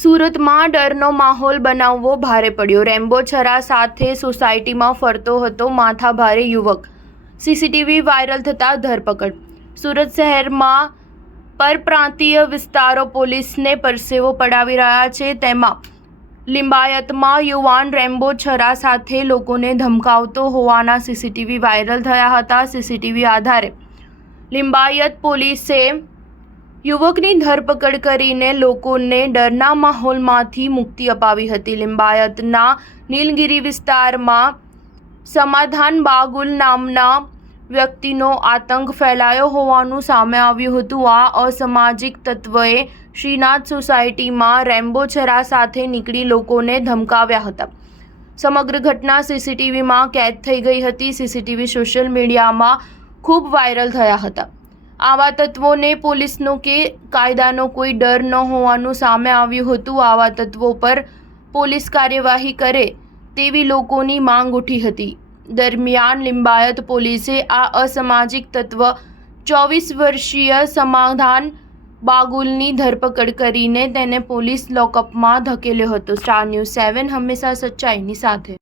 સુરતમાં ડરનો માહોલ બનાવવો ભારે પડ્યો। રેમ્બો છરા સાથે સોસાયટીમાં ફરતો હતો માથાભારે યુવક। સીસીટીવી વાયરલ થતા ધરપકડ। સુરત શહેરમાં પરપ્રાંતીય વિસ્તારો પોલીસને પરસેવો પડાવી રહ્યા છે। તેમાં લિંબાયતમાં યુવાન રેમ્બો છરા સાથે લોકોને ધમકાવતો હોવાના સીસીટીવી વાયરલ થયા હતા। સીસીટીવી આધારે લિંબાયત પોલીસે યુવકની ધરપકડ કરીને લોકોને ડરના માહોલમાંથી મુક્તિ અપાવી હતી। લિંબાયતના નીલગિરી વિસ્તારમાં સમાધાન બાગુલ નામના વ્યક્તિનો આતંક ફેલાયો હોવાનું સામે આવ્યું હતું। આ અસામાજિક તત્વએ શ્રીનાથ સોસાયટીમાં રેમ્બો છરા સાથે નીકળી લોકોને ધમકાવ્યા હતા। સમગ્ર ઘટના સીસીટીવીમાં કેદ થઈ ગઈ હતી। સીસીટીવી સોશિયલ મીડિયામાં ખૂબ વાયરલ થયા હતા। આવા તત્વોને પોલીસનો કે કાયદાનો કોઈ ડર ન હોવાનું સામે આવ્યું હતું। આવા તત્વો પર પોલીસ કાર્યવાહી કરે તેવી લોકોની માંગ ઉઠી હતી। દરમિયાન લિંબાયત પોલીસે આ અસામાજિક તત્વ 24 વર્ષીય સમાધાન બાગુલની ધરપકડ કરીને તેને પોલીસ લોકઅપમાં ધકેલ્યો હતો। સ્ટાર ન્યૂઝ 7 હંમેશા સચ્ચાઈની સાથે।